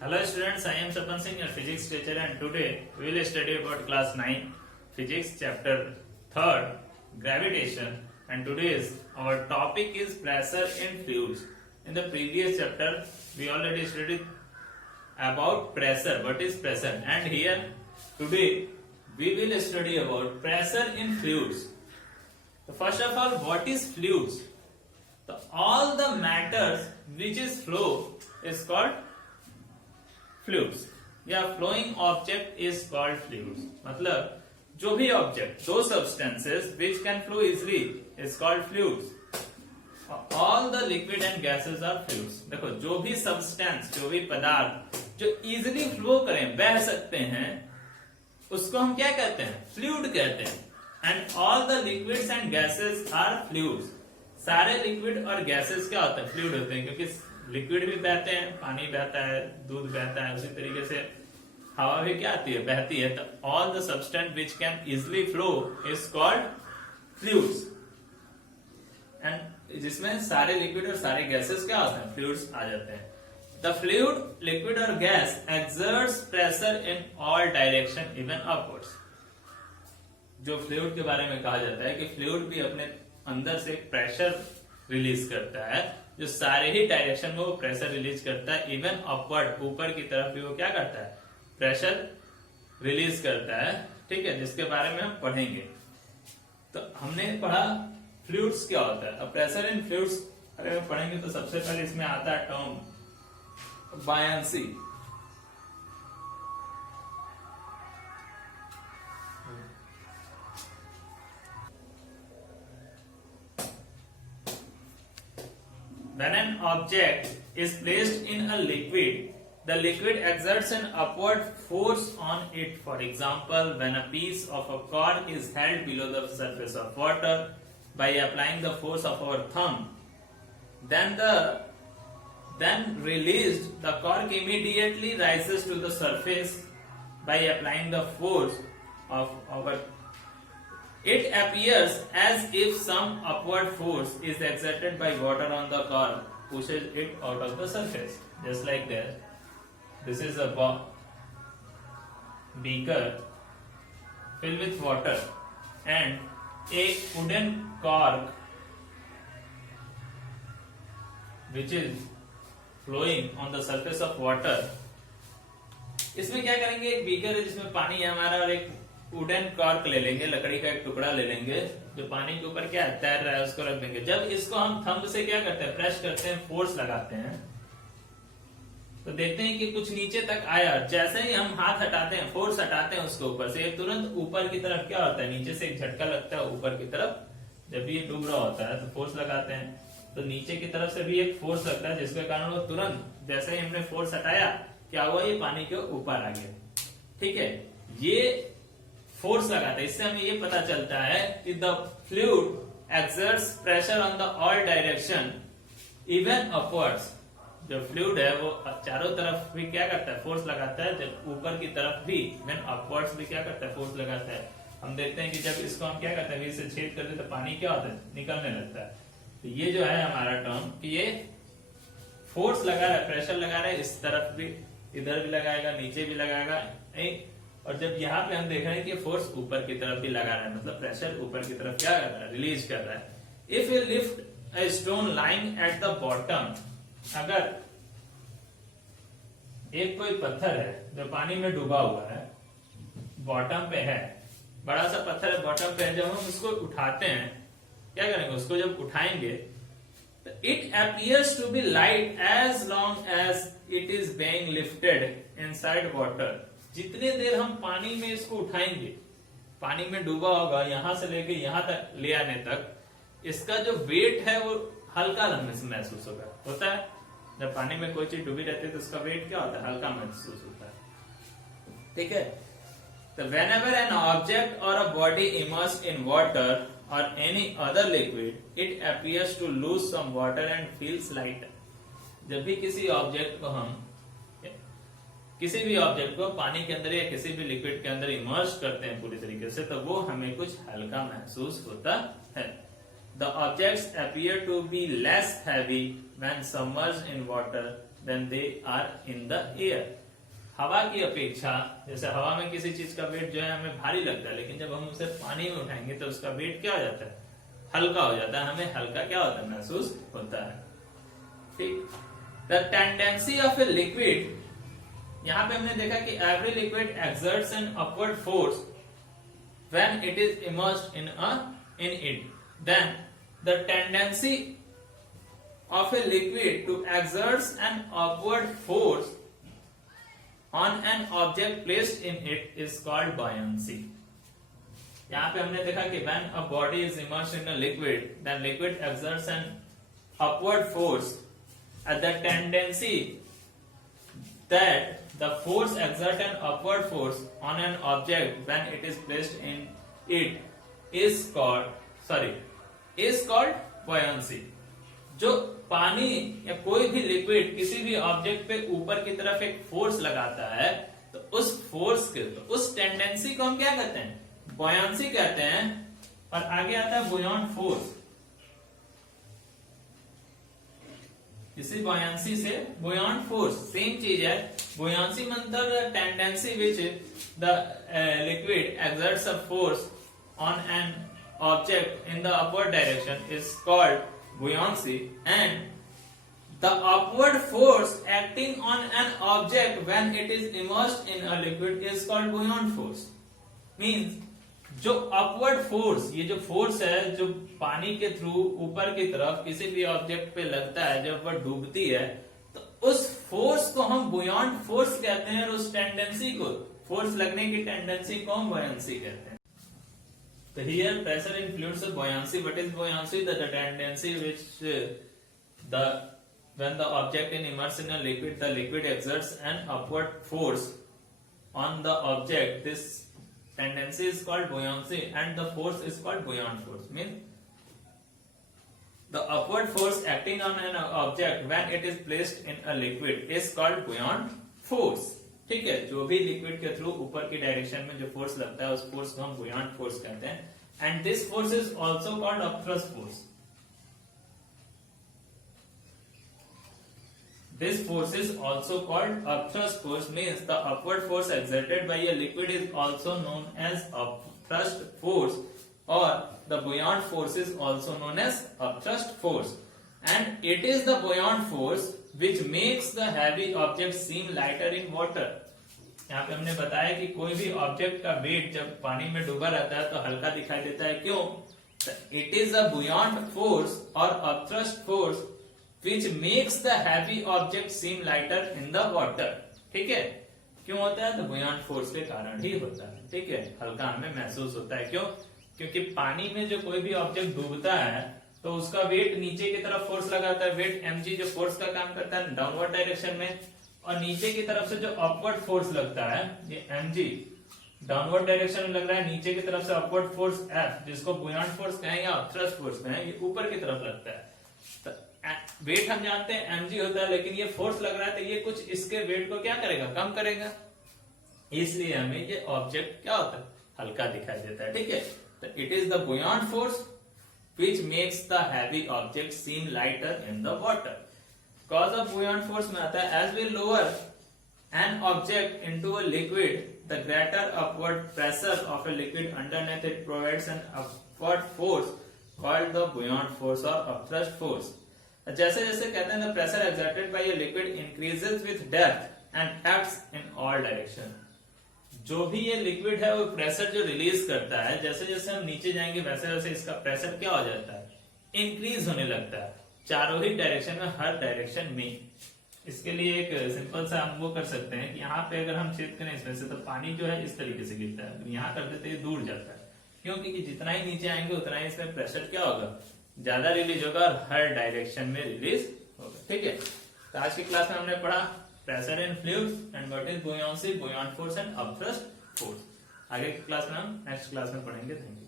Hello students, I am Sapan Singh, your physics teacher, and today we will study about class 9 physics chapter 3rd gravitation, and today's our topic is pressure in fluids. In the previous chapter we already studied about pressure, what is pressure, and here today we will study about pressure in fluids. So first of all, what is fluids? All the matters which is flow is called fluids या flowing object is called fluids. मतलब जो भी object, दो substances which can flow easily is called fluids. All the liquid and gases are fluids. देखो जो भी substance, जो भी पदार्थ जो इजिली फ्लो करें, बह सकते हैं, उसको हम क्या कहते हैं? फ्लूइड कहते हैं। And all the liquids and gases are fluids. सारे लिक्विड और गैसेस क्या होते हैं? फ्लूइड होते हैं, क्योंकि लिक्विड भी बहते हैं, पानी बहता है, दूध बहता है, उसी तरीके से हवा भी क्या आती है? बहती है। तो all the substance which can easily flow is called fluids. And जिसमें सारे लिक्विड और सारे गैसेस क्या होते हैं? फ्लूइड्स आ जाते हैं। द फ्लूइड, लिक्विड और gas exerts pressure in all direction even upwards. जो फ्लूइड के बारे में कहा जाता है कि फ्लूइड भी अपने अंदर से प्रेशर रिलीज करता है, जो सारे ही डायरेक्शन में वो प्रेशर रिलीज करता है। इवन अपवर्ड, ऊपर की तरफ भी वो क्या करता है? प्रेशर रिलीज करता है। ठीक है, जिसके बारे में हम पढ़ेंगे। तो हमने पढ़ा फ्लूइड्स क्या होता है। अब प्रेशर इन फ्लूइड्स अगर पढ़ेंगे तो सबसे पहले इसमें आता है term buoyancy. When an object is placed in a liquid, the liquid exerts an upward force on it. For example, when a piece of a cork is held below the surface of water by applying the force of our thumb, then released, the cork immediately rises to the surface by applying the force of our. It appears as if some upward force is exerted by water on the cork, pushes it out of the surface. Just like that. This is a beaker filled with water and a wooden cork which is flowing on the surface of water. इसमें क्या करेंगे? एक beaker है जिसमें पानी है हमारा, और एक वुडन कॉर्क ले लेंगे, लकड़ी का एक टुकड़ा ले लेंगे जो पानी के ऊपर क्या तैर रहा है, उसको रख देंगे। जब इसको हम थंब से क्या करते हैं? प्रेस करते हैं, फोर्स लगाते हैं, तो देखते हैं कि कुछ नीचे तक आया। जैसे ही हम हाथ हटाते हैं, फोर्स हटाते हैं उसको ऊपर से, तुरंत ऊपर की तरफ क्या होता है? नीचे से एक झटका लगता है ऊपर की तरफ। जब ये डूब रहा होता है तो फोर्स लगाते हैं, तो नीचे की तरफ से भी एक फोर्स लगता है, जिसके कारण वो तुरंत जैसे ही हमने फोर्स हटाया, क्या हुआ? ये पानी के ऊपर आ गया। ठीक है, ये फोर्स लगाता है। इससे हमें ये पता चलता है कि the fluid exerts pressure on the all direction even upwards. जो फ्लूइड है वो चारों तरफ भी क्या करता है? फोर्स लगाता है। जब ऊपर की तरफ भी, इवन अपवर्ड्स भी क्या करता है? फोर्स लगाता है। हम देखते हैं कि जब इसको हम क्या करते हैं? इसे छेद करते तो पानी क्या होता है? निकलने लगता है। तो ये जो है हमारा टर्म कि ये फोर्स लगा रहा है, प्रेशर लगा रहा है, इस तरफ भी, इधर भी लगाएगा, नीचे भी लगाएगा। और जब यहाँ पे हम देख रहे हैं कि फोर्स ऊपर की तरफ भी लगा रहा है, मतलब प्रेशर ऊपर की तरफ क्या कर रहा है? रिलीज कर रहा है। If you lift a stone lying at the bottom, अगर एक कोई पत्थर है जो पानी में डूबा हुआ है, बॉटम पे है, बड़ा सा पत्थर है, बॉटम पे है, जब हम उसको उठाते हैं, क्या करेंगे? उसको जब उठाएंगे तो it appears to be light as long as it is being lifted inside water. जितने देर हम पानी में इसको उठाएंगे, पानी में डूबा होगा, यहां से लेके यहां तक ले आने तक, इसका जो वेट है वो हल्का महसूस होता है। जब पानी में कोई चीज डूबी रहती है तो उसका वेट क्या होता है? हल्का महसूस होता है। ठीक है, तो whenever an object or a body immersed in water or any other liquid, it appears to lose some water and feels lighter. जब भी किसी ऑब्जेक्ट को पानी के अंदर या किसी भी लिक्विड के अंदर इमर्स करते हैं पूरी तरीके से, तो वो हमें कुछ हल्का महसूस होता है। The objects appear to be less heavy when submerged in water then they are in the air. हवा की अपेक्षा, जैसे हवा में किसी चीज का वेट जो है हमें भारी लगता है, लेकिन जब हम उसे पानी में उठाएंगे तो उसका वेट क्या हो जाता है, हल्का हो जाता है, हमें हल्का क्या होता है, महसूस होता है। ठीक। The tendency of a liquid, यहां पे हमने देखा कि every liquid exerts an upward force when it is immersed in it, then the tendency of a liquid to exerts an upward force on an object placed in it is called buoyancy। यहाँ पे हमने देखा कि when a body is immersed in a liquid, then liquid exerts an upward force, and the tendency that the force exert an upward force on an object when it is placed in it is called buoyancy। जो पानी या कोई भी liquid किसी भी object पे ऊपर की तरफ एक फोर्स लगाता है, तो उस फोर्स के, तो उस टेंडेंसी को हम क्या कहते हैं, बुयांसी कहते हैं। और आगे आता है बुयॉन्ट फोर्स। इसी बुयांसी से बुयॉन्ट फोर्स सेम चीज है। बुयांसी मतलब tendency which the liquid exerts a force on an object in the upward direction is called buoyancy, and the upward force acting on an object when it is immersed in a liquid is called buoyant force। Means जो upward force, ये जो force है जो पानी के through ऊपर की तरफ किसी भी ऑब्जेक्ट पे लगता है जब वह डूबती है, तो उस फोर्स को हम बुयॉन्ट फोर्स कहते हैं, और उस टेंडेंसी को, फोर्स लगने की टेंडेंसी को हम बुयांसी कहते हैं। So here pressure influences the buoyancy. What is buoyancy? The tendency which when the object is immersed in a liquid, the liquid exerts an upward force on the object. This tendency is called buoyancy, and the force is called buoyant force। Means the upward force acting on an object when it is placed in a liquid is called buoyant force। ठीक है, जो भी liquid के through ऊपर की direction में जो force लगता है उस फोर्स को हम बुयॉन्ट फोर्स कहते हैं। And this force is also called upthrust force. This force is also called upthrust force. Means the upward force exerted by a liquid is also known as upthrust force, और the buoyant force is also known as upthrust force. And it is the buoyant force which makes the heavy object seem lighter in water। यहाँ पे हमने बताया कि कोई भी object का wait जब पानी में डूबा रहता है तो हल्का दिखाई देता है। क्यों? It is a buoyant force or upthrust force which makes the heavy object seem lighter in the water। ठीक है, क्यों होता है? तो बुयॉन्ट फोर्स के कारण ही होता है। ठीक है, हल्का हमें महसूस होता है। क्यों? क्योंकि पानी में जो कोई भी ऑब्जेक्ट डूबता है तो उसका वेट नीचे की तरफ फोर्स लगाता है। वेट mg जो फोर्स का काम करता है डाउनवर्ड डायरेक्शन में, और नीचे की तरफ से जो अपवर्ड फोर्स लगता है ये mg डाउनवर्ड डायरेक्शन में लग रहा है, नीचे की तरफ से अपवर्ड फोर्स f जिसको बुयॉन्ट फोर्स कहें या अपथ्रस्ट फोर्स कहें, ये ऊपर की तरफ लगता है। तो वेट हम जानते हैं mg होता है, लेकिन ये फोर्स लग रहा है तो ये कुछ इसके वेट को क्या करेगा, कम करेगा, इसलिए हमें ये ऑब्जेक्ट क्या होता है, हल्का दिखाई देता है। ठीक है, तो it is the buoyant force which makes the heavy object seem lighter in the water। Cause of buoyant force में आता है as we lower an object into a liquid, the greater upward pressure of a liquid underneath it provides an upward force called the buoyant force or upthrust force। जैसे जैसे कहते हैं the pressure exerted by a liquid increases with depth and acts in all direction। जो भी ये liquid है वो pressure जो रिलीज करता है, जैसे जैसे हम नीचे जाएंगे वैसे वैसे इसका प्रेशर क्या हो जाता है, इंक्रीज होने लगता है चारों ही डायरेक्शन में, हर डायरेक्शन में। इसके लिए एक सिंपल सा हम वो कर सकते हैं कि यहाँ पे अगर हम छेद करें इसमें से तो पानी जो है इस तरीके से गिरता है, यहाँ कर देते हैं दूर जाता है। क्योंकि जितना ही नीचे आएंगे उतना ही इसमें प्रेशर क्या होगा, ज्यादा रिलीज होगा और हर डायरेक्शन में रिलीज होगा। ठीक है, तो आज की क्लास में हमने पढ़ा pressure in fluids and what is buoyancy, buoyant force and upthrust force। आगे की क्लास में हम नेक्स्ट क्लास में पढ़ेंगे। Thank you.